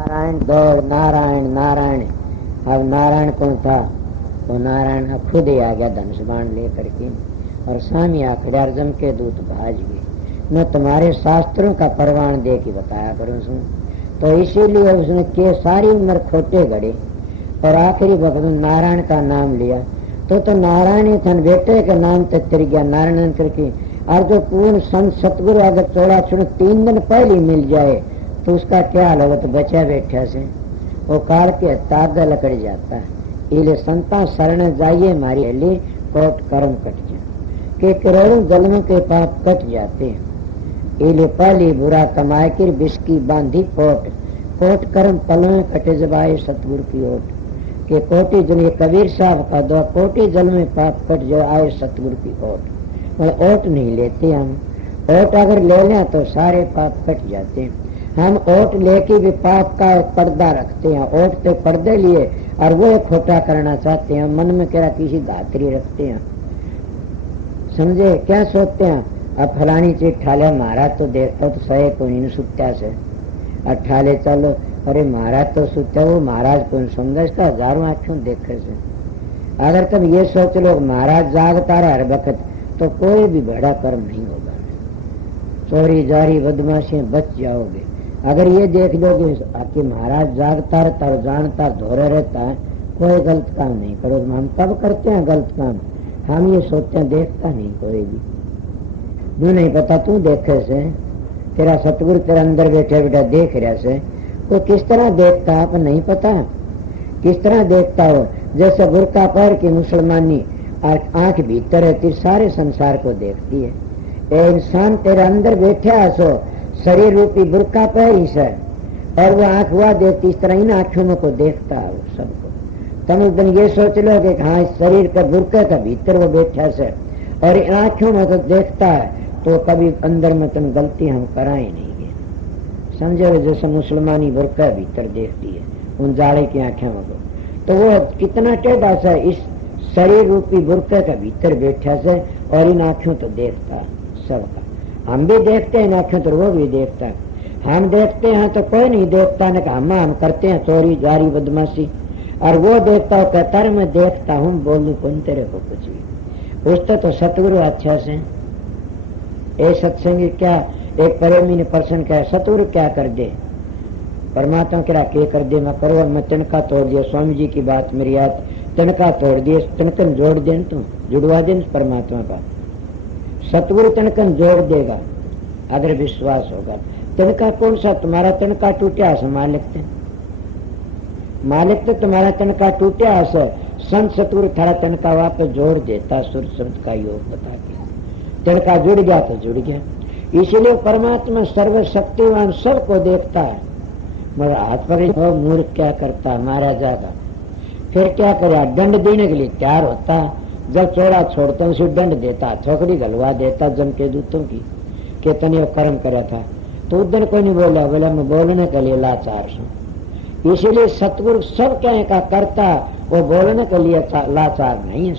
नारायण दौड़ नारायण नारायण। अब नारायण कौन था? वो नारायण खुद ही आ गया धनुष बाण लेकर के और स्वामी आखड़ा जम के दूत भाज गए। न तुम्हारे शास्त्रों का परवान दे के बताया करो सुन। तो इसीलिए उसने के सारी उम्र खोटे गड़े और आखिरी वक्त नारायण का नाम लिया। तो नारायण थन बेटे के नाम तक तिर गया नारायण करके। और जो पूर्ण संत सतगुरु अगर चौड़ा चुन 3 दिन पहले मिल जाए तो उसका क्या हाल होगा? तो बचा बैठा से वो काल के तागा लकड़ जाता है। इले संता शरण जाइए मारी हली कोट कर्म कट जाए के करोड़ों जन्मों के पाप कट जाते हैं। इले पहली बुरा कमाए कर बिस्की बांधी कोट कोट कर्म पलों में कटे जब आए सतगुरु की ओट के कोटि जन। ये कबीर साहब का दो कोटि जन्म में पाप कट जो आए सतगुरु की ओट। ओट नहीं लेते हम। ओट अगर ले लें तो सारे पाप कट जाते हैं। हम ओट लेके भी पाप का पर्दा रखते हैं। ओट तो पर्दे लिए और वो खोटा करना चाहते हैं। मन में कह किसी धातरी रखते हैं। समझे क्या सोचते हैं? अब फलानी चीज ठाले महाराज तो देखता तो सही को नहीं सुत्या से अठाले चलो। अरे महाराज तो सुत्या वो महाराज कौन समझा इसका हजारों आंखों देखे से। अगर तुम ये सोच लो महाराज जागता रहा हर वक्त तो कोई भी बड़ा कर्म नहीं होगा। चोरी जारी बदमाशी बच जाओगे। अगर ये देख लोगे कि महाराज जागता रहता है जानता धोरे रहता है कोई गलत काम नहीं करो। हम कब करते हैं गलत काम? हम ये सोचते हैं देखता नहीं कोई भी। तू नहीं पता तू देखे से तेरा सतगुरु तेरा अंदर बैठे बेटा देख रहा से तो किस तरह देखता है? आप नहीं पता किस तरह देखता हो? जैसे बुर्का पहन की मुसलमानी आंख भीतर रहती सारे संसार को देखती है। ए इंसान तेरे अंदर बैठा सो शरीर रूपी बुर्का पहरी से और वो आंख हुआ देखती इस तरह इन आंखों में को देखता है सबको। तुम एक दिन ये सोच लो कि हाँ शरीर का बुर्का का भीतर वो बैठा से और इन आंखों में तो देखता है तो कभी अंदर में तुम गलती हम करा ही नहीं गए। समझे? जैसे मुसलमानी बुर्का भीतर देखती है उन जाड़े की आंखों में तो वो कितना टेढ़ा सा इस शरीर रूपी बुर्के का भीतर बैठा से और इन आंखों तो देखता है सबका। हम भी देखते हैं इन आंखों तो वो भी देखता है। हम देखते हैं तो कोई नहीं देखता न हम करते हैं चोरी जारी बदमाशी और वो देखता हो कहता है मैं देखता हूँ बोलू कौन तेरे को कुछ भी। उससे तो सतगुरु अच्छा से ए सत्संगी क्या एक प्रेमी ने प्रश्न किया सतगुरु क्या कर दे? परमात्मा क्या कर दे? मैं करो मैं तिनका तोड़ दिया। स्वामी जी की बात मेरी याद तिनका तोड़ दिए तिनकन जोड़ दे तू जुड़वा दे परमात्मा का। सतगुरु तिनकन जोड़ देगा अगर विश्वास होगा। तिनका कौन सा? तुम्हारा तिनका टूटा मालिक तो तुम्हारा तिनका टूटा संत सतगुरु थारा तिनका वापस जोड़ देता। सुर संत का योग बता के तिनका जुड़ गया तो जुड़ गया। इसीलिए परमात्मा सर्वशक्तिवान सबको देखता है मगर हाथ पर मूर्ख क्या करता मारा जाएगा। फिर क्या करे? दंड देने के लिए तैयार होता। जब चौड़ा छोड़ता उसे दंड देता छोकड़ी गलवा देता जम के दूतों की के तने कर्म करा था तो उस दिन कोई नहीं बोला मैं बोलने के लिए लाचार हूँ। इसीलिए सतगुरु सब क्या का करता वो बोलने के लिए लाचार नहीं है।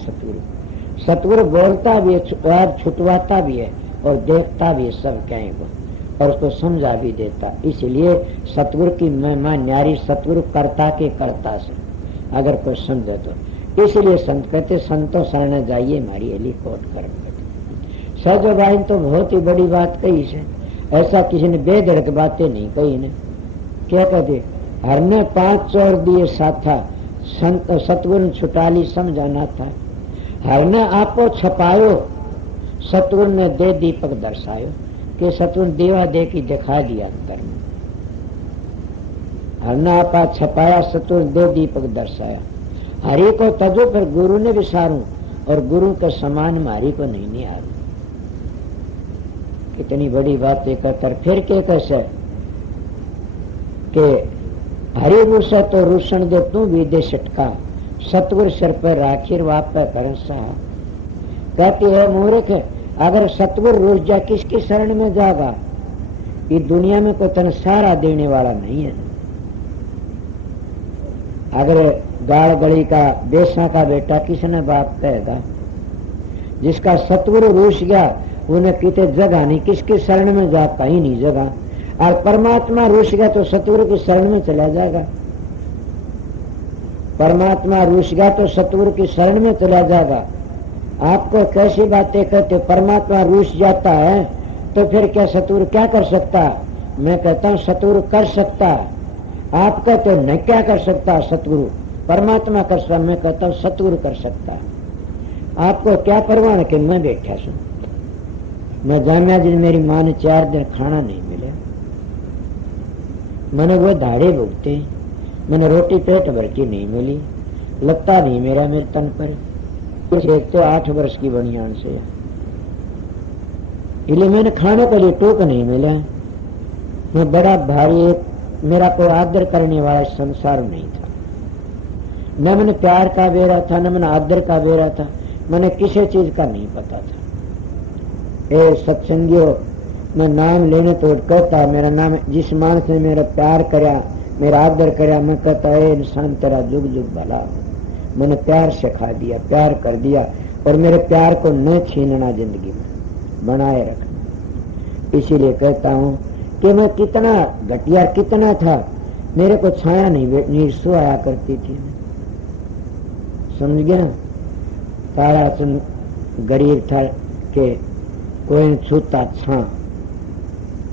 सतगुरु बोलता भी है छुटवाता भी है और देखता भी है सब क्या को और उसको समझा भी देता। इसलिए सतगुरु की महिमा न्यारी सतगुरु करता के करता से अगर कोई समझे तो। इसलिए संत कहते संतों शरण जाइए मारी अली कोट कर्म। सजो भाई तो बहुत ही बड़ी बात कही से। ऐसा किसी ने बेधड़क बातें नहीं कही ने। क्या कहते? हरने 5 चोर दिए साथा संत सतगुरु छुटाली समझाना था। हरने आपो छपायो सतगुरु ने दे दीपक दर्शायो कि सतगुरु देवा दे की दिखा दिया अंतर में। हरना आपा छपाया सतगुरु दे दीपक दर्शाया। हरि को तजो पर गुरु ने विसारू और गुरु के समान हरि को नहीं निहारू। कितनी बड़ी बात कहकर फिर के कैसे के हरि रूसा तो रूषण दे तू विदे सटका सतगुरु सिर पर राखिर वाप पर कर सहा। कहती है मूर्ख अगर सतगुरु रूस जा किसकी शरण में जागा? ये दुनिया में कोई तन सारा देने वाला नहीं है। अगर गाड़ गली का बेसा का बेटा किसने बाप कहेगा? जिसका सतगुरु रूस गया उन्हें कितने जगह नहीं किसकी शरण में जा कहीं नहीं जगह। और परमात्मा रूठ गया तो सतगुरु की शरण में चला जाएगा। परमात्मा रूठ गया तो सतगुरु की शरण में चला जाएगा। आपको कैसी बातें कहते, परमात्मा रूठ जाता है तो फिर क्या सतगुरु क्या कर सकता? मैं कहता हूँ सतगुरु कर सकता। आप कहते हो नहीं क्या कर सकता सतगुरु, परमात्मा कर सकता। मैं कहता हूँ सतगुरु कर सकता। आपको क्या परवाह कि मैं बैठा सू, मैं जामिया जी मेरी माँ ने 4 दिन खाना नहीं मिला, मैंने वो दाढ़े भुगते, मैंने रोटी पेट भर की नहीं मिली, लगता नहीं मेरा मेरे तन पर। एक तो 8 वर्ष की बनियान से, इसलिए मैंने खाने के लिए टोक नहीं मिला। मैं बड़ा भारी, मेरा कोई आदर करने वाला संसार नहीं था, न मैंने प्यार का बेरा था, न मैंने आदर का बेरा था, मैंने किसी चीज का नहीं पता था। ए सत्संगियों, मैं नाम लेने तो कहता, मेरा नाम जिस मानस ने मेरा प्यार कराया, मेरा आदर कराया, मैं कहता है इंसान तेरा जुग जुग भला। मैंने प्यार सिखा दिया, प्यार कर दिया, और मेरे प्यार को न छीनना, जिंदगी में बनाए रखना। इसीलिए कहता हूँ कि मैं कितना घटिया कितना था, मेरे को छाया नहीं सो आया करती थी, समझ गया। तारा चंद गरीब था कि कोई छूता छा,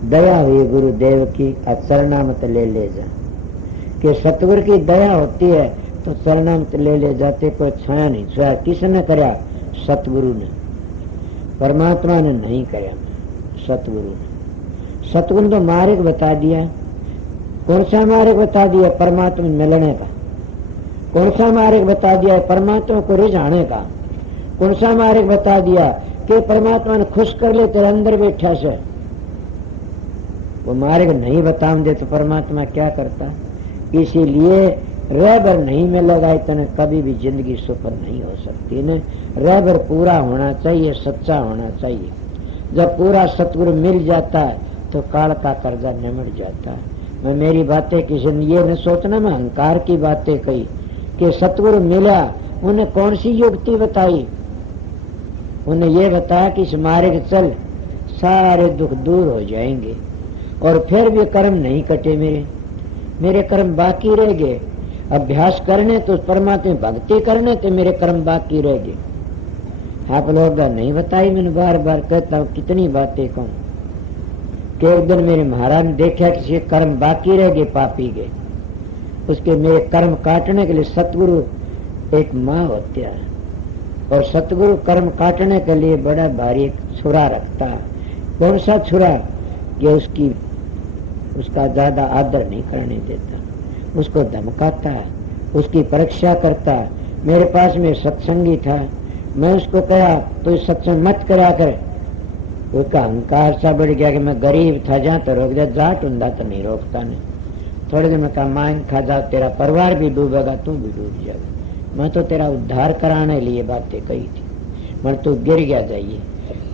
दया हुई गुरुदेव की चरणामत ले जा, कि सतगुरु की दया होती है तो चरणामत ले जाते, कोई छाया नहीं छाया। किसने कराया? सतगुरु ने, परमात्मा ने नहीं कराया, सतगुरु ने। सतगुरु तो मार्ग बता दिया। कौन सा मार्ग बता दिया? परमात्मा मिलने का। कौन सा मार्ग बता दिया? परमात्मा को रिझाने का। कौन सा मार्ग बता दिया? कि परमात्मा ने खुश कर ले तेरे अंदर बैठा से। वो मार्ग नहीं बताम दे तो परमात्मा क्या करता? इसीलिए रहबर नहीं मिलेगा इतने कभी भी जिंदगी सफल नहीं हो सकती न। रहबर पूरा होना चाहिए, सच्चा होना चाहिए। जब पूरा सतगुरु मिल जाता है तो काल का कर्जा निमट जाता है। मैं मेरी बातें किसी ने ये न सोचना मैं अहंकार की बातें कही कि सतगुरु मिला, उन्हें कौन सी युक्ति बताई? उन्हें ये बताया कि इस मार्ग चल, सारे दुख दूर हो जाएंगे। और फिर भी कर्म नहीं कटे, मेरे कर्म बाकी रह गए। अभ्यास करने तो परमात्मा भक्ति करने तो मेरे कर्म बाकी रह गए। आप लोग नहीं बताई, मैंने बार बार कहता हूँ, कितनी बातें कहूँ कि एक दिन मेरे महाराज ने देखा कि कर्म बाकी रह गए, पापी गए। उसके मेरे कर्म काटने के लिए सतगुरु एक माँ होती है, और सतगुरु कर्म काटने के लिए बड़ा भारी छुरा रखता है। कौन सा छुरा? कि उसका ज्यादा आदर नहीं करने देता, उसको धमकाता है, उसकी परीक्षा करता है। मेरे पास में सत्संगी था, मैं उसको कहा तो सत्संग मत करा कर। उसका अहंकार सा बढ़ गया कि मैं गरीब था, जहाँ तो रोक दिया, जाट उंदा तो नहीं रोकता नहीं। थोड़े दिन में कहा मांग खा जा, तेरा परिवार भी डूबेगा, तू भी डूब जाएगा। मैं तो तेरा उद्धार कराने लिए बातें कही थी, मगर तू गिर गया जाइए।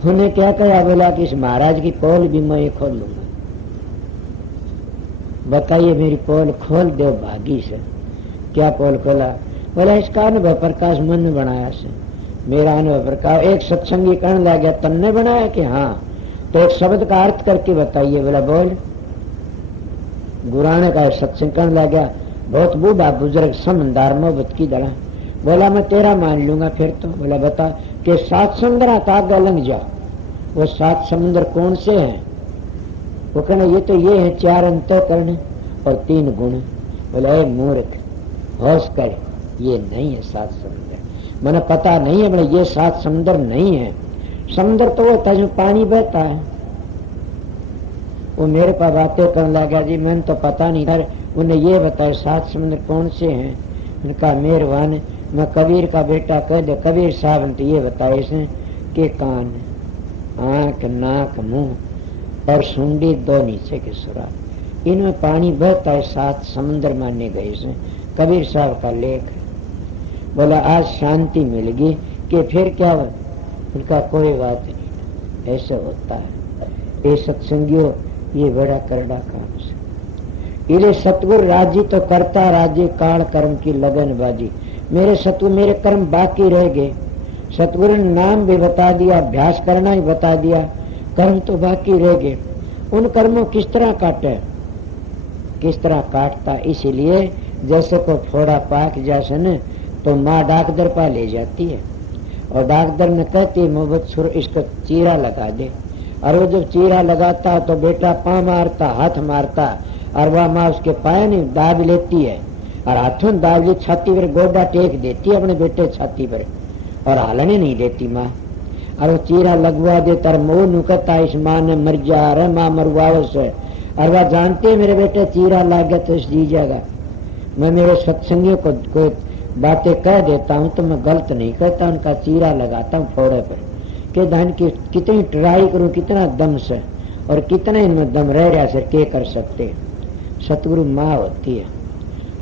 उन्हें क्या कहा? बोला कि इस महाराज की पोल भी मैं खोल लूंगा। बताइए, मेरी पोल खोल दो भागी से। क्या पोल खोला? बोला इसका अनुभव प्रकाश मन ने बनाया से। मेरा अनुभव प्रकाश एक सत्संगी कहने लग गया, तुमने बनाया? कि हाँ। तो एक शब्द का अर्थ करके बताइए। बोला बोल। गुराने का सत्संग कहने लग गया, बहुत बूढ़ा बुजुर्ग समझदार मोहब्बत की दड़ा। बोला मैं तेरा मान लूंगा फिर तो। बोला बता। कि 7 समुद्र आगे लंघ जा। वो 7 समुद्र कौन से हैं? वो कहना ये तो ये है 4 अंतःकरण और 3 गुण। बोला ए मूर्ख, होश कर, ये नहीं है 7 समुद्र। मैंने पता नहीं है। बोले ये 7 समुद्र नहीं है। समुद्र तो वो था जो पानी बहता है। वो मेरे पास बातें करने लगा, जी मैंने तो पता नहीं था। उन्हें ये बताया 7 समुद्र कौन से हैं? उनका मेहरबान, मैं कबीर का बेटा कह दे। कबीर साहब ने तो ये बताया इसने कि कान, आंख, नाक, मुंह और सुंडी 2 नीचे के सुराख, इनमें पानी बहता है। 7 समुद्र माने गए से कबीर साहब का लेख है। बोला आज शांति मिल गई कि फिर क्या हुआ? उनका कोई बात नहीं, ऐसा होता है। ये सत्संगियों, ये बड़ा करड़ा काम से। इले सतगुरु राजी तो करता, राजी काल कर्म की लगन बाजी। मेरे सतगुरु मेरे कर्म बाकी रह गए। सतगुरु ने नाम भी बता दिया, अभ्यास करना ही बता दिया, कर्म तो बाकी रह गए। उन कर्मों किस तरह काटे, किस तरह काटता। इसीलिए जैसे को फोड़ा पाक जैसे न तो माँ डाकदर पा ले जाती है और डाकदर ने कहती मोहब्बत सुर इसको चीरा लगा दे। और वो जब चीरा लगाता तो बेटा पाँव मारता, हाथ मारता, और वह माँ उसके पाए नहीं दाब लेती है और हाथों दाब ली, छाती पर गोडा टेक देती है अपने बेटे छाती पर और हालने नहीं देती माँ। और वो चीरा लगवा देता और मोह नुकता इस माँ ने मर जा रहे माँ मरवावस है। और वह जानते मेरे बेटे चीरा लाग गया तो जी जाएगा। मैं मेरे सत्संगियों को कोई बातें कह देता हूँ तो मैं गलत नहीं कहता, उनका चीरा लगाता हूँ फोड़े पर कि धान की कितनी ट्राई करूँ, कितना दम से और कितना इनमें दम रह रहा से के कर सकते। सतगुरु माँ होती है।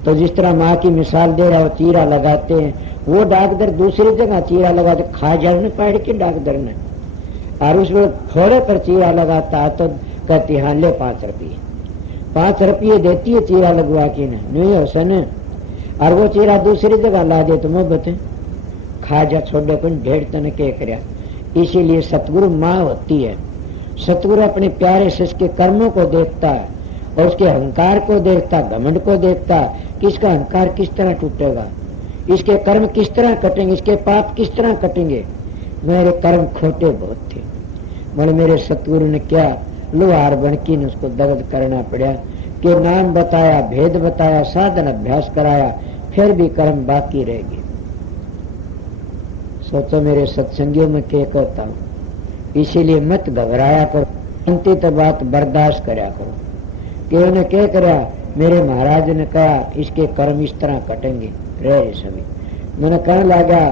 तो जिस तरह माँ की मिसाल दे रहा हो चीरा लगाते हैं, वो डाकदर दूसरी जगह चीरा लगाते खा जाने पड़ के डाकदर ने, और उसमें फोड़े पर चीरा लगाता तो कहती हाँ ले 5 रुपये, 5 रुपये देती है चीरा लगवा के नहीं हो सन। और वो चीरा दूसरी जगह ला दे तो मोहब्बत खा जा छोड़े को ढेर तन के कर। इसीलिए सतगुरु माँ होती है। सतगुरु अपने प्यारे से इसके कर्मों को देखता है और उसके अहंकार को देखता, घमंड को देखता कि इसका अहंकार किस तरह टूटेगा, इसके कर्म किस तरह कटेंगे, इसके पाप किस तरह कटेंगे। मेरे कर्म खोटे बहुत थे, बोले मेरे सतगुरु ने क्या लोहार बनकी ने उसको दर्द करना पड़ा कि नाम बताया, भेद बताया, साधन अभ्यास कराया, फिर भी कर्म बाकी रह गए। सोचो मेरे सत्संगियों में क्या कहता हूँ, इसीलिए मत घबराया करो, अंतिम बात बर्दाश्त करया करो। कि उन्हें क्या करा, मेरे महाराज ने कहा इसके कर्म इस तरह कटेंगे रह समय। मैंने कहने लगा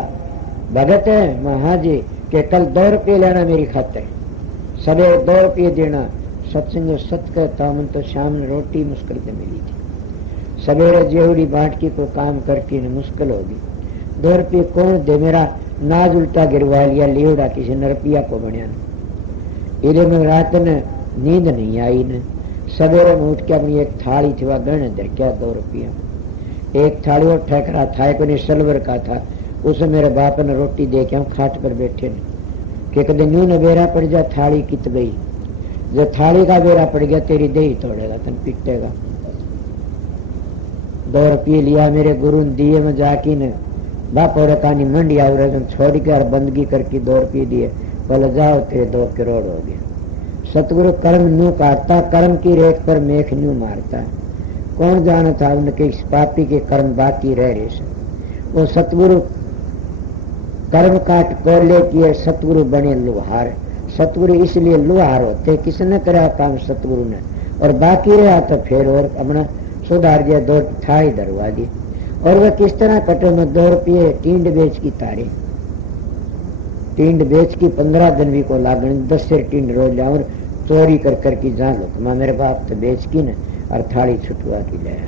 भगत है महाजी के कल 2 रुपये लेना मेरी खातिर, सवेरे 2 रुपये देना। सत्संग सत कहता हूं, तो शाम ने रोटी मुश्किल से मिली थी, सवेरे जेवड़ी बांट की कोई काम करके न मुश्किल होगी। 2 रुपये कौन दे, मेरा नाज उल्टा गिरवा लिया लियोड़ा किसी ने रुपया को बनया न। इधर में रात ने नींद नहीं आई न, सवेरे में उठ के अपनी एक थाली थी वह गहने दर क्या 2 रुपया। एक थाली और ठहरा था को सलवर का था, उसे मेरे बाप ने रोटी दे के हम खाट पर बैठे न कि कदे न्यू न बेरा पड़ जा थाली कित गई, जब थाली का बेरा पड़ गया तेरी दही तोड़ेगा तन पिटेगा। 2 रुपये लिया मेरे गुरु दिए में जाके न बाप और कहानी मंडी आओ छोड़ के और बंदगी करके 2 रुपये दिए, बोले जाओ तेरे 2 करोड़ हो गए। सतगुरु कर्म न्यू काटता, कर्म की रेख पर मेख न्यू मारता। कौन जाना था उनके इस पापी के कर्म बाकी रह रहे से। वो सतगुरु कर्म काट कोले किए, सतगुरु बने लुहार। सतगुरु इसलिए लुहार होते, किसने करा काम सतगुरु ने, और बाकी रहा तो फिर और अपना सुधार दिया, 2 ठाई धरवा दी। और वह किस तरह कटे में 2 रुपये टींड बेच की तारी, टींड बेच की 15 दिन भी को लागन, 10 से टींड रोज लाओ और चोरी कर कर की जान लो मेरे बाप तो बेच की न और थाली छुटवा की लाया।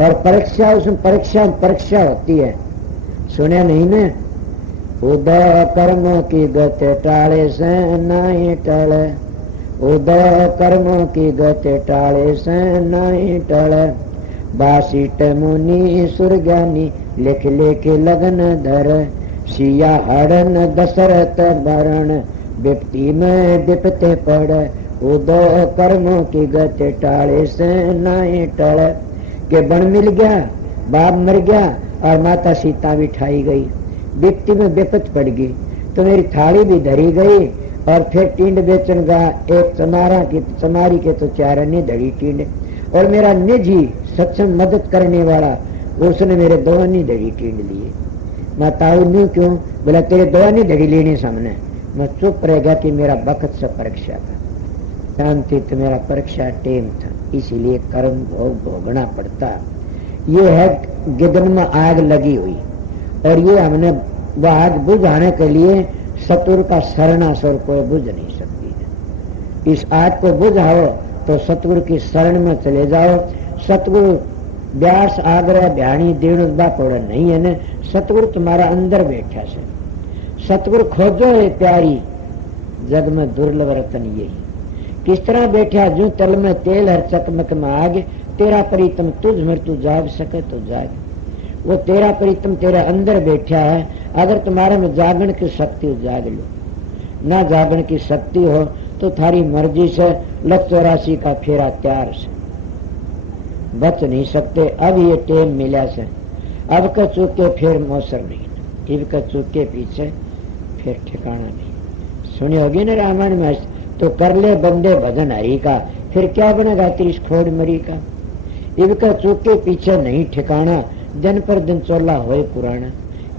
और परीक्षा उसमें परीक्षा होती है, सुने नहीं न, उदय कर्मों की गति टाले से नहीं टले, उदय कर्मों की गति टाले से नहीं टले। बासीट मुनि सुरज्ञानी लिख लेके लगन धर, सिया हरण दशरथ भरण विपत्ति में विपते पड़। उदय कर्मों की गति टाले से नहीं टले। के बन मिल गया, बाप मर गया और माता सीता भी ठाई गई, विपत्ति में विपत पड़ गई तो मेरी थाली भी धरी गई। और फिर टींड बेचन गया, एक चमारी के तो 4 अन्य धड़ी टींड, और मेरा निजी सत्संग मदद करने वाला उसने मेरे 2 अन्य धड़ी टींड लिए। मैं ताऊ न्यू क्यों, बोला तेरे 2 अन्य धड़ी लेने सामने। मैं चुप रह गया कि मेरा वक्त से परीक्षा था, शांति तो मेरा परीक्षा टेम था, इसीलिए कर्म भोगना पड़ता। ये है गिदन में आग लगी हुई, और ये हमने वह आग बुझाने के लिए सतगुरु का शरणासुर कोई बुझ नहीं सकती है। इस आग को बुझाओ तो सतगुरु की शरण में चले जाओ। सतगुरु व्यास आग्रह ध्यानी दीण बापोड़ा नहीं है न, सतगुरु तुम्हारा अंदर बैठा से। सतगुरु खोजो है प्यारी, जग में दुर्लभ रतन यही। किस तरह बैठा, जो तल में तेल हर चकमक में आग, तेरा प्रीतम तुझ मृत्यु जाग सके तो जाग। वो तेरा प्रीतम तेरे अंदर बैठा है। अगर तुम्हारे में जागरण की शक्ति हो जाग लो, ना जागरण की शक्ति हो तो थारी मर्जी से 184 का फेरा तैयार से, बच नहीं सकते। अब ये टेम मिला से, अब का चूके फिर मौसर नहीं, इब का चूके पीछे फिर ठिकाना नहीं। सुनी होगी ना रामायण में, तो कर ले बंदे भजन हरि का, फिर क्या बनेगा 30 खोड़ मरी का। इब का चूके पीछे नहीं ठिकाना, दिन पर दिन चोला होए पुराना,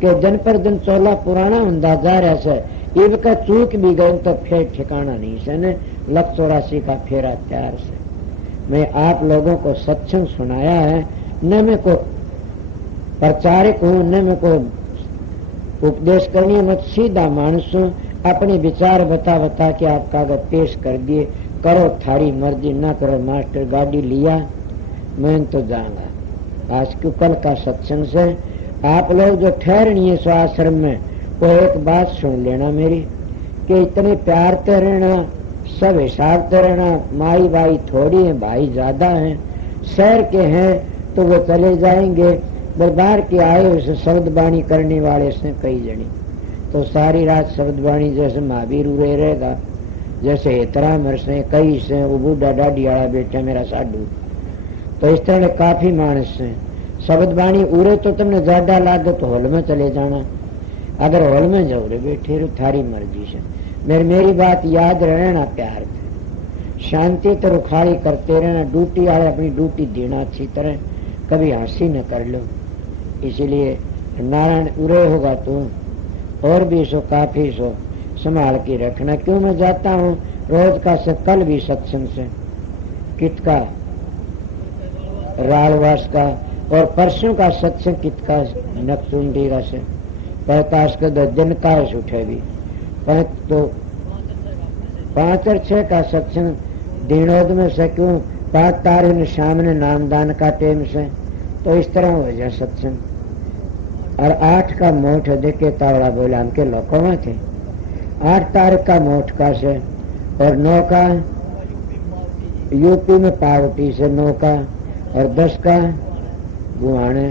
के दिन पर दिन चोला पुराना हुंदा जा रहा से, इब का चूक भी गए तो फिर ठिकाना नहीं से ने 184 का फेरा तैयार से। मैं आप लोगों को सत्संग सुनाया है, न मैं को प्रचारक हूँ, न मैं को उपदेश करनी है, मत सीधा मानस हूँ। अपने विचार बता बता के आप कागज पेश कर दिए, करो थारी मर्जी, ना करो मास्टर गाड़ी लिया, मैं तो जाऊंगा। आज क्यों कल का सत्संग से आप लोग जो ठहरनी है सो आश्रम में, वो एक बात सुन लेना मेरी, कि इतने प्यार ते रहना, सब हिसाब ते रहना, माई बाई थोड़ी है, भाई ज्यादा है, शहर के हैं तो वो चले जाएंगे, बाहर के आए उसे शब्द बाणी करने वाले से कई जनी, तो सारी रात शब्द बाणी जैसे महावीर उरे रहेगा, जैसे इतरामर से कई से वो बूढ़ा डाडी वाला बेटा मेरा साधु, तो इस तरह काफी मानस से शब्द बाणी उरे तो तुमने ज्यादा लागे तो हॉल में चले जाना, अगर हॉल में जाओ रे बैठे रो थारी मर्जी से। मेरी बात याद रहना, प्यार से शांति तो रुखाड़ी करते रहना, ड्यूटी आए अपनी ड्यूटी देना अच्छी तरह, कभी हंसी न कर लो। इसीलिए नारायण उरे होगा तू, और भी सो काफी सो संभाल के रखना। क्यों मैं जाता हूँ रोज का से, कल भी सत्संग से कित का रालवास का, और परसों का सत्संग कित का नक्सुंडी का से, 45 का 10 दिन का उठे भी, तो 5 और 6 का सत्संग दिनोद में से, क्यों 5 तारीख शाम ने नामदान का टेम से, तो इस तरह हो जाए सत्संग। और 8 का मोठ देखे तावड़ा बोला हमके लोगों में थे, 8 तारीख का मोठ का से, और 9 का यूपी में पावटी से 9 का, और 10 का गुआने,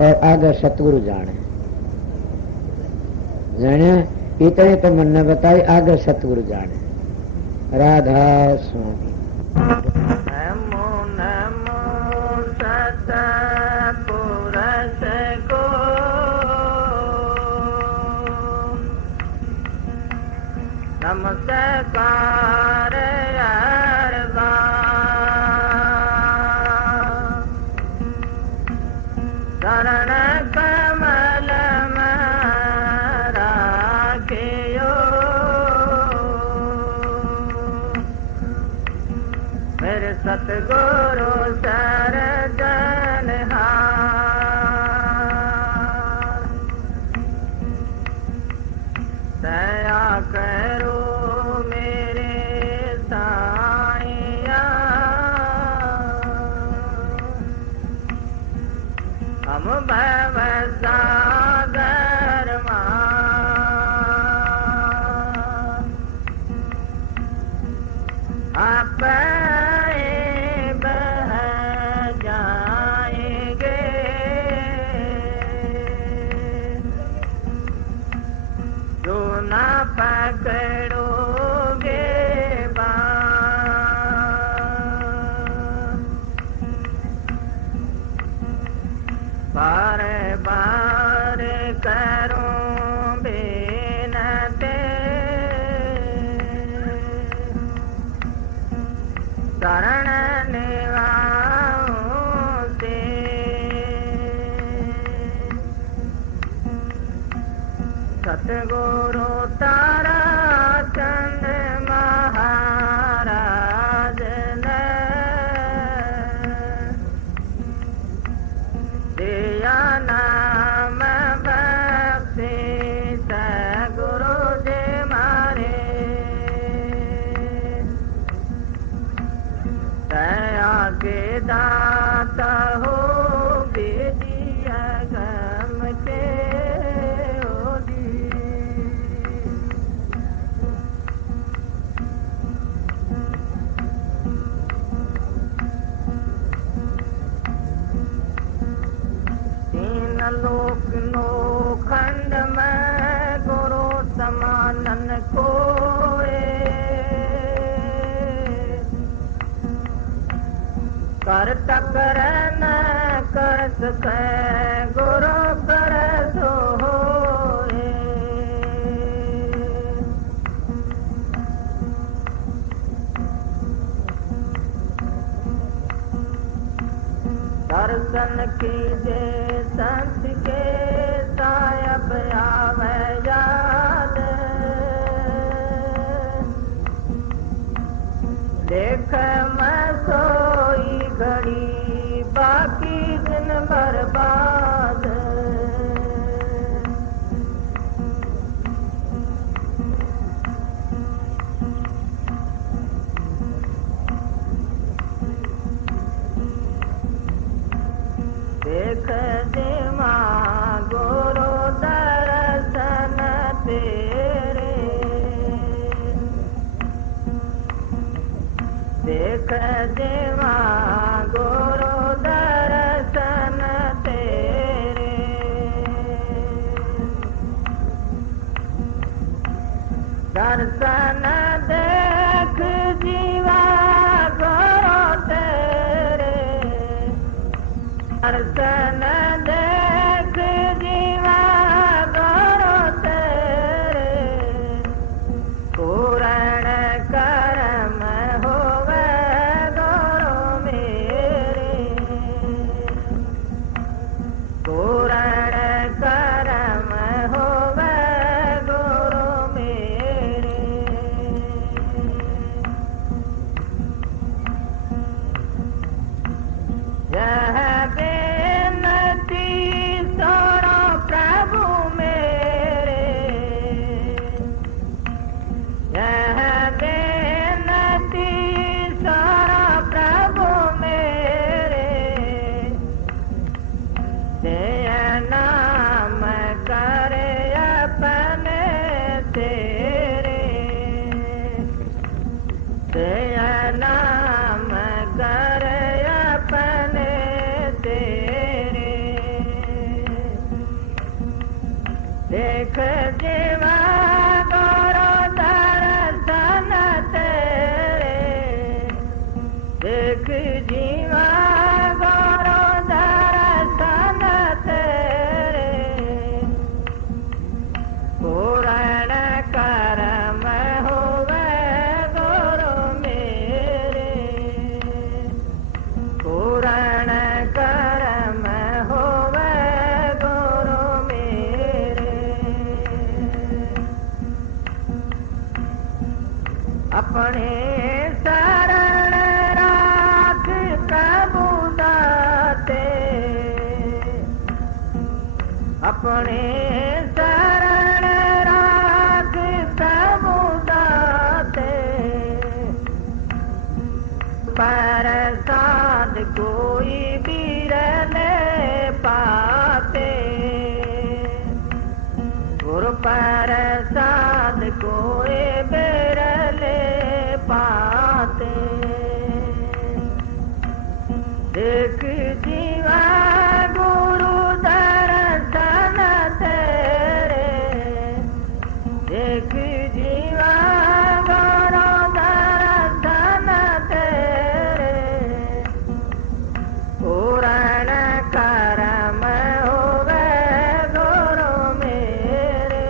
और आगे सतगुरु जाने जाने, इतने तो मन ने बताई, आगे सतगुरु जाने। राधा स्वामी। नमस्कार शरण कमल राखियो, मेरे सतगुरु शरणहार, दया करो मेरे साईया, हम भव सागर आप बह जाएंगे, जो ना पकड़ोगे बार बार करूं बिनती, शरण निवाऊं से, सतगुरु तारा चंद महाराज ने दिया नाम भक्ति, सतगुरु जी मारे दया के दाता हो, विद्या गम के लोक नो खंड में गुरु समानन कोए, कर टकर न कर सके गुरु कर सो होए। दर्शन कीजे संत के सायब आवे याद। देख मैं सोई घड़ी बाकी दिन बर्बाद। देख देवा गुरु दर्शन तेरे। देख देवा गुरु दर्शन तेरे। दर्शन देख जीवा गुरु तेरे। दर्शन देख जीवा गुरु तेरे। पूर्ण कर्म होवे गुरु मेरे। पूर्ण कर्म होवे गुरु मेरे। यह बेनती सुनो प्रभु मेरे। यह बेनती सुनो प्रभु मेरे। तेय नाम करे अपने तेरे। तेय नाम करे अपने तेरे। देख जीवा गुरु दर्शन तेरे। देख जीवा गुरु दर्शन तेरे। पूर्ण कर्म होवे गुरु मेरे। पूर्ण कर्म होवे गुरु मेरे। अपने शरण राख प्रभु दाते। अपने शरण राख प्रभु दाते। प्रसाद कोई बिरले पाते। गुरु प्रसाद कोई बिरले पाते। देख जीवा गुरु दर्शन तेरे। देख जीवा गुरु दर्शन तेरे। पूर्ण कर्म होवे गुरु मेरे।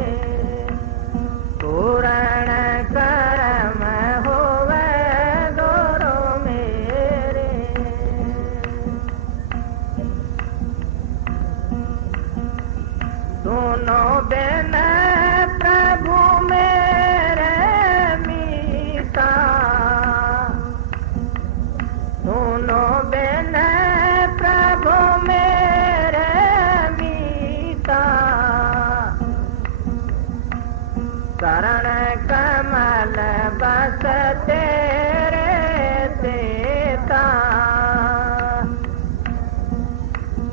पूर्ण कर्म होवे गुरु मेरे। दोनों बिन प्रभु मेरे मीता। दोनों बिन प्रभु मेरे मीता। शरण कमल बस तेरे देता।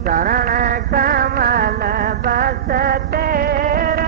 शरण कमल बस तेरे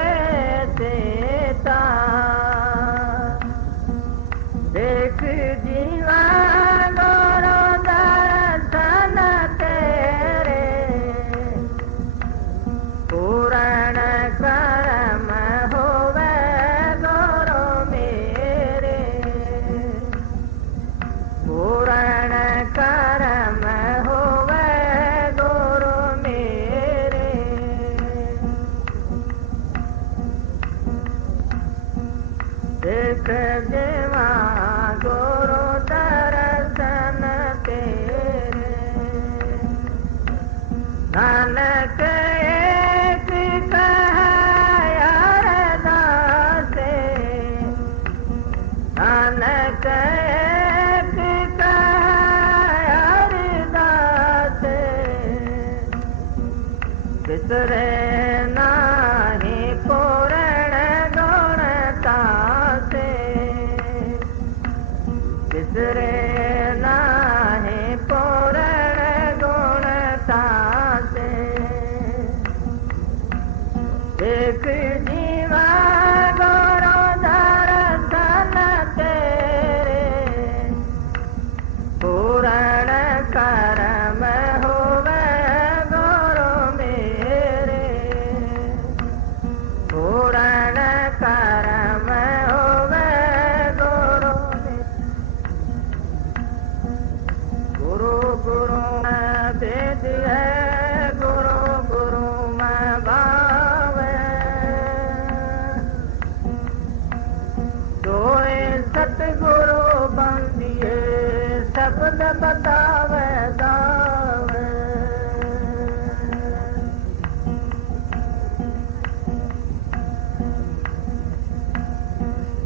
नानक एक कहा अरदासे नानक एक कहा अरदासे बिसरे नाही पूर्ण गुणता से बिसरे नाही पूर्ण गुणता से एक जीवा गुरु दर्शन तेरे पूर्ण कर्म होवे गुरु मेरे पूर्ण कर्म होवे गुरु गुरु गुरु में भेद है गुरु गुरु में भाव सोए सतगुरु बंदिए शब्द बतावे दावे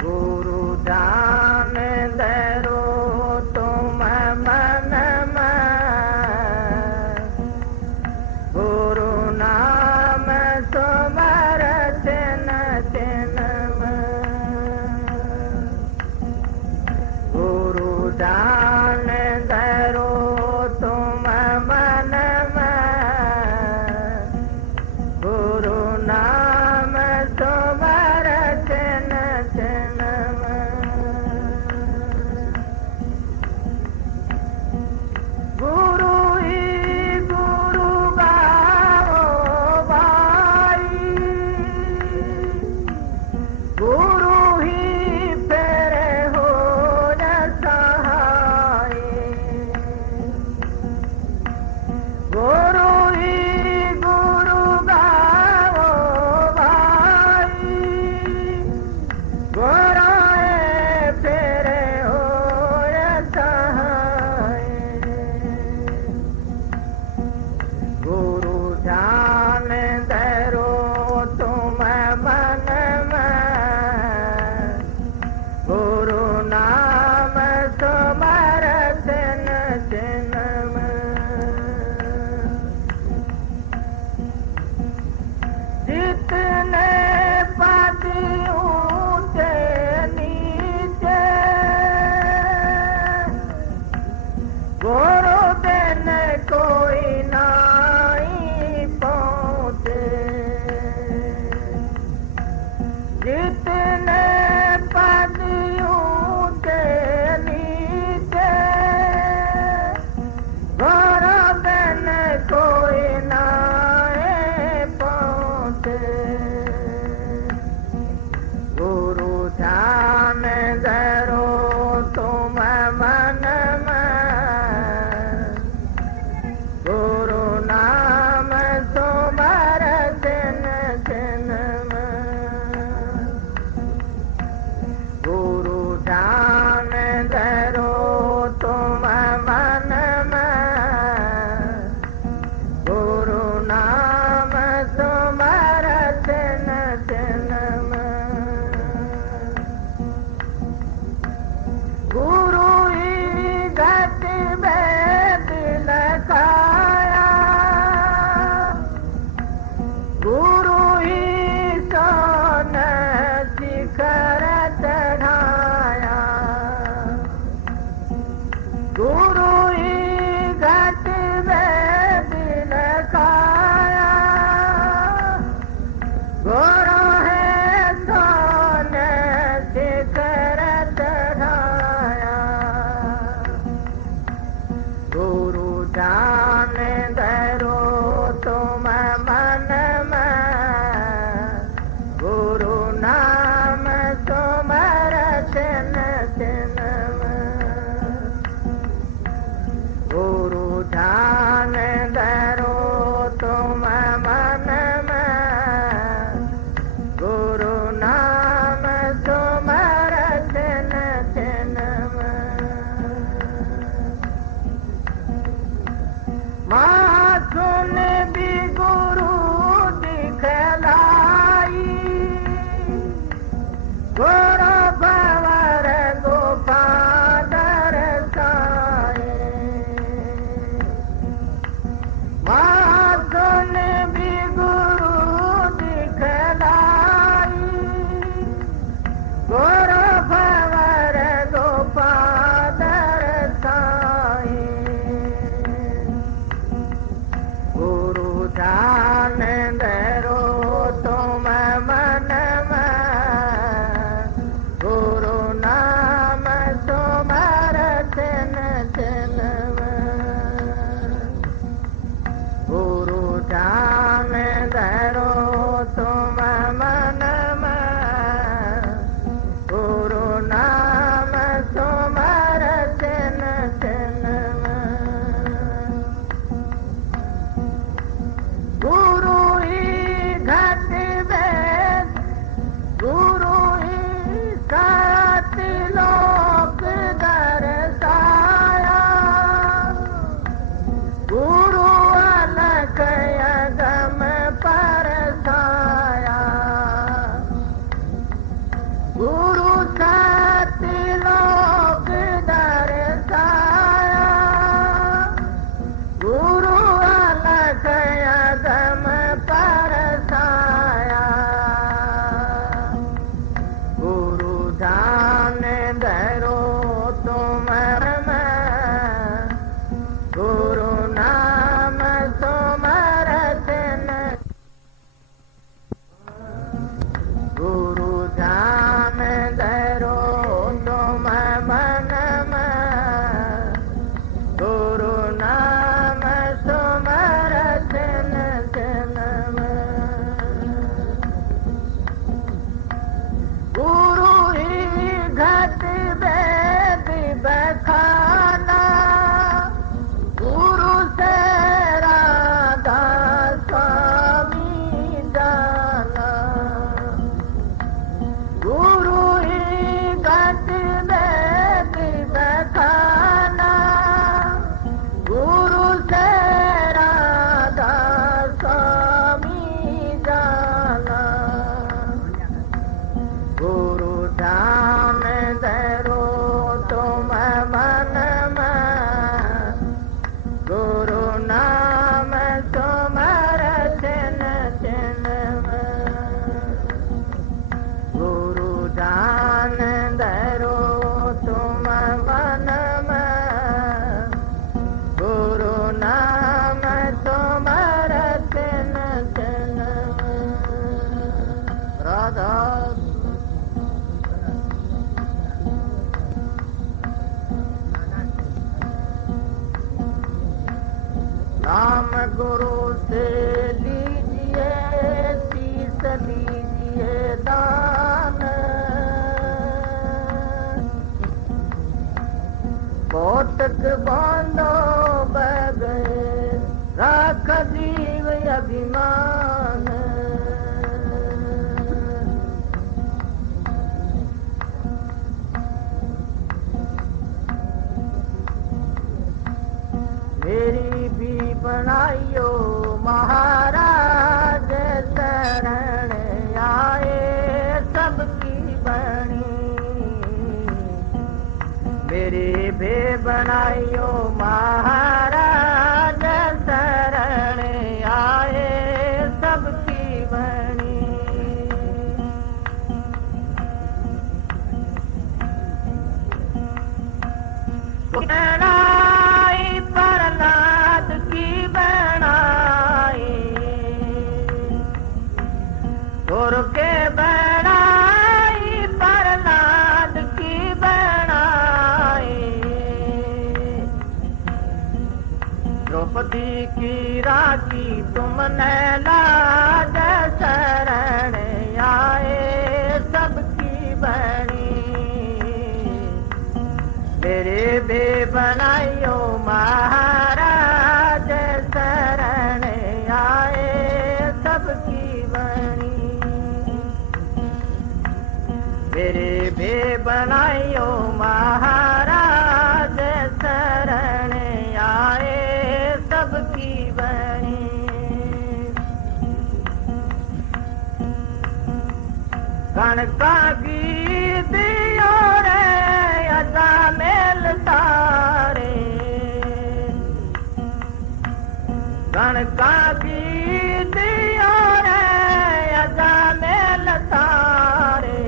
गुरु जान दरो तुम मन गुरु नाम सुमर चिन चिन गुरु जान दरो तुम मन गुरु नाम सुमर चिन चिन गुरु ही गुरु गाओ भाई गुरु ही फेरे हो न सहाय गुरु ही गुरु गाओ भाई गुरु फेरे हो न सहाय गुरु जान दरो तुम मन गुरु नाम सुमर दिन दिन जितने पद ऊंचे नीचे गुरु दिन कोई नहीं पहुंचे जितने पद ऊंचे नीचे गुरु दिन कोई नहीं पहुंचे गुरु ध्यान धरो तुम मन गुरु नाम सुमर दिन दिन गुरु ध्यान धरो तुम मन गुरु नाम सुमर दिन दिन गुरु ही गति वेद लखाया गुरु ही सोन शिखर चढ़ाया गुरु ही गति वेद लखाया गुरु है सोन शिखर चढ़ाया गुरु जान धरो तुम मन गुरु नाम तुमर चिन चिन गुरु ध्यान धरो तुम मन गुरु नाम तुमर चिन चिन सुन भी से राधा स्वामी जाना गुरु ध्यान धरो तुम मन में गुरु नाम तुम्हार दिन दिन गुरु ध्यान धरो तुम मन में गुरु नाम तुम्हार दिन दिन राधा नाम गुरु से लीजिए शीस लीजिए दान कोटक बांधो बगैर राख जीव अभिमान मेरी भी बनाइयो महाराज शरण आए सबकी बनी मेरी भी बनाइयो महाराज शरण आए सबकी बनी बनाई प्रहलाद की बनाई गुर के बनाई प्रहलाद की बनाई द्रौपदी की राखी तुमने लाज शरण आए सबकी बनी मेरे बे बनाइयो महाराज शरण आए सबकी बनी मेरे बे बनाइयो महाराज शरण आए सबकी बनी कणका गीत रे अदा मेल तारे कणका गीत रे अदा मेल तारे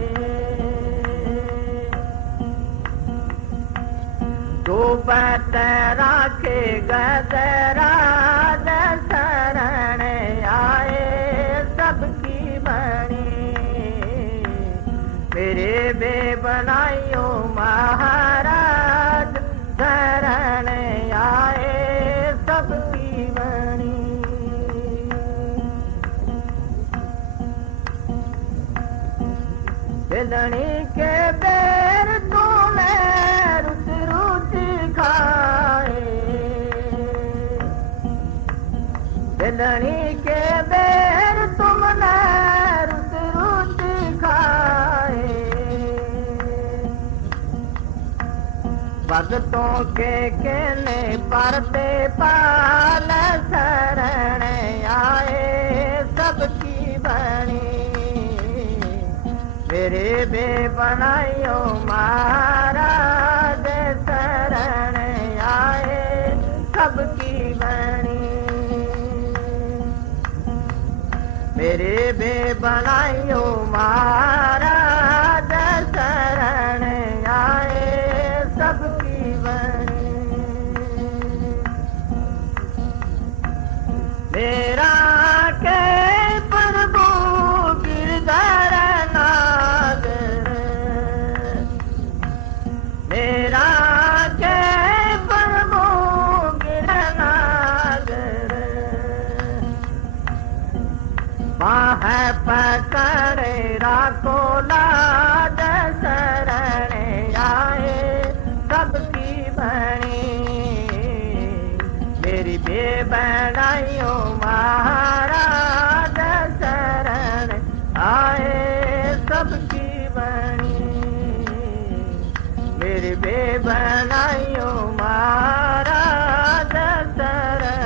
तो बत राखे गदराज शरण आए सबकी बनी मेरे बे बनाइयो महाराज शरण आए सबकी बनी बिलनी के बेर तूने रुच रुचि खाए बिलनी के बेर तुमने रुच रुचि खाए भक्तों के कहने परते पाल शरण आए सबकी बनी मेरे बे बनाइयो महाराज शरण आए सबकी बनी मेरे बे बनाइयो महाराज शरण आए सबकी बनी मेरा के प्रभु गिरधर नागर मेरा के प्रभु गिरधर नागर बाह पकड़े राखो लाज शरण आए सबकी बनी मेरी बे बनाइयो महाराज शरण आए सबकी बनी मेरी बे बनाइयो महाराज शरण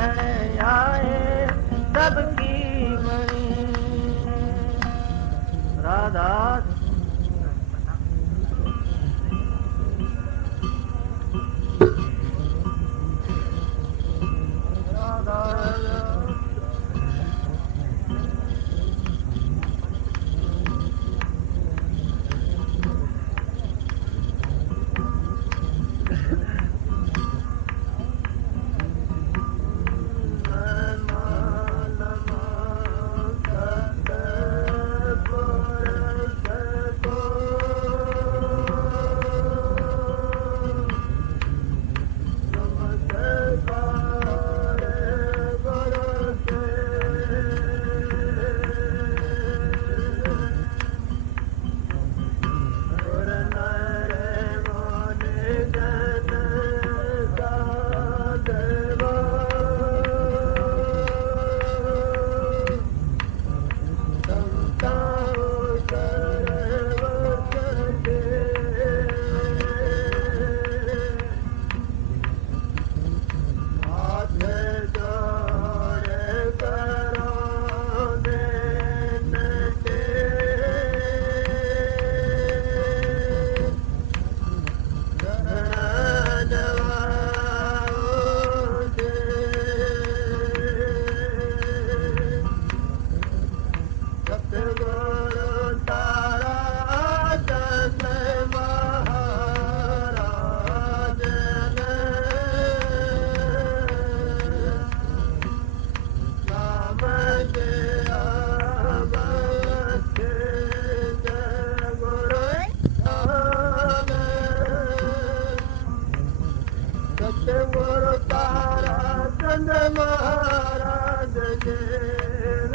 महाराज के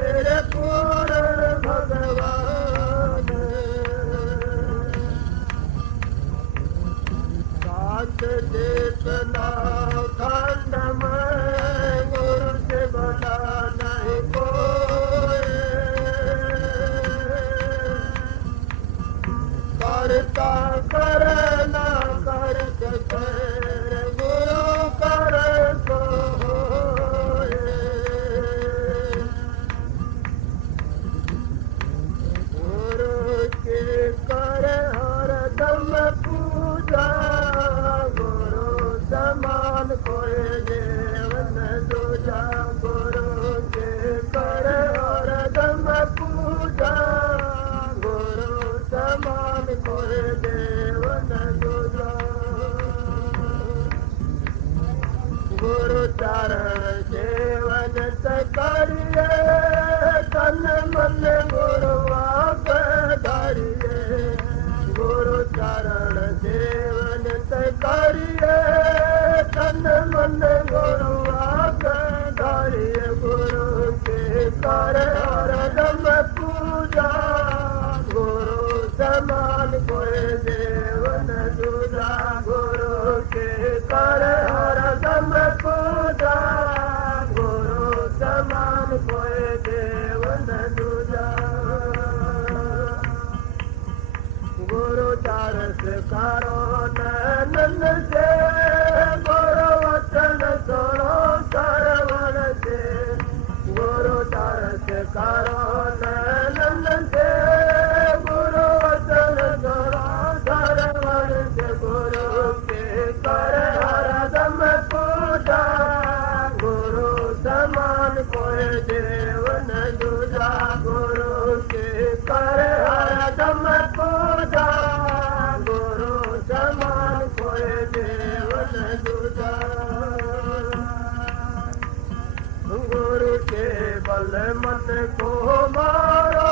मेरे पूर्ण भगवान सात देखना खंड में गुरु से बड़ा नहीं कोई करता करना कर गुरु कर सोए गुरु के कर हर दम पूजा गुरु समान कोई देवन दूजा गुरु के कर हर दम पूजा गुरु समान कोई देवन दूजा गुरु चरण सेवन करिए तन मन गुरु आप धरिए गुरु चरण सेवन करिए तन मन गुरु आप धरिए गुरु के कर हर दम पूजा गुरु समान कोई देवन दूजा गुरु के कर हर दम पूजा गुरु समान कोई देवन दूजा गुरु चारस करो नंद से गुरु वचन सुनो सरवण से गुरु चारस करो नंद से गुरु वचन सुनो सरवण से गुरु के कर हर दम पूजा गुरु समान कोई देवन दूजा गुरु के कर हर दम पूजा गुरु समान कोई देवन दूजा गुरु के बल मन को मारो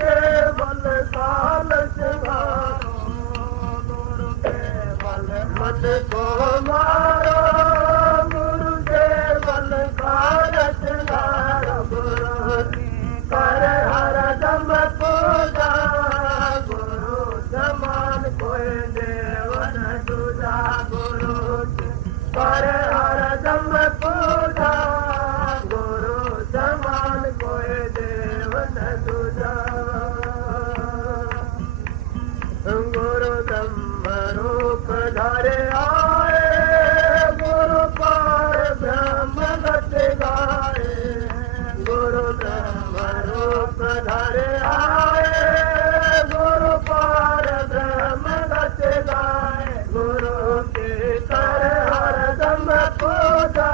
के बल काल सिंगारो गुरु के बल मन को मारो गुरु के बल काल सिंगारो गुरु कर हर दम पूजा गुरु समान कोई देवन दूजा गुरु कर हर दम पूजा गुरु समान कोई देवन दूजा गुरु ब्रह्म रूप धरे आए गुरु पार ब्रह्म गत गाए गुरु ब्रह्म रूप धरे आए गुरु पार ब्रह्म गत गाए गुरु के कर हर दम पूजा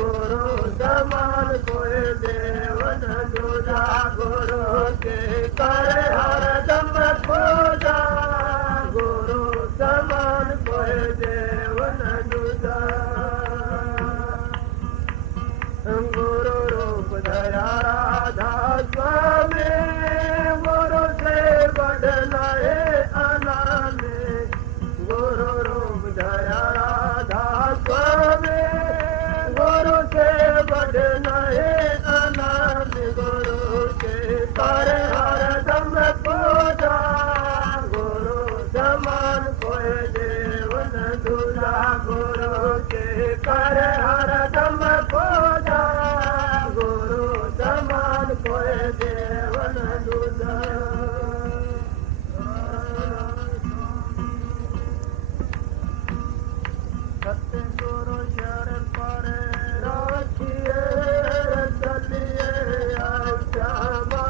गुरु समान कोई देवन दूजा गुरु के कर हर दम पूजा गुरु समान कोई देवन दूजा गुरु रूप धरा राधा स्वामी गुरु से बढ़ना है अनामी गुरु रूप धरा राधा स्वामी गुरु से बढ़ना है अनामी गुरु के कर हर दम पूजा गुरु समान कोई देवन दूजा गुरु के कर हर दम पूजा गुरु समान कोई देवन दूजा सत्य गुरु शरण पर राखिए चलिए श्यामा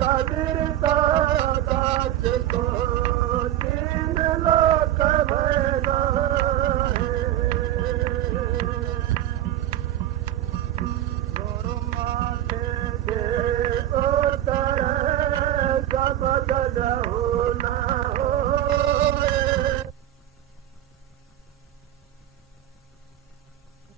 कबीर दास को तीन लोक भैया गुरु माथे के उतर सब गद हो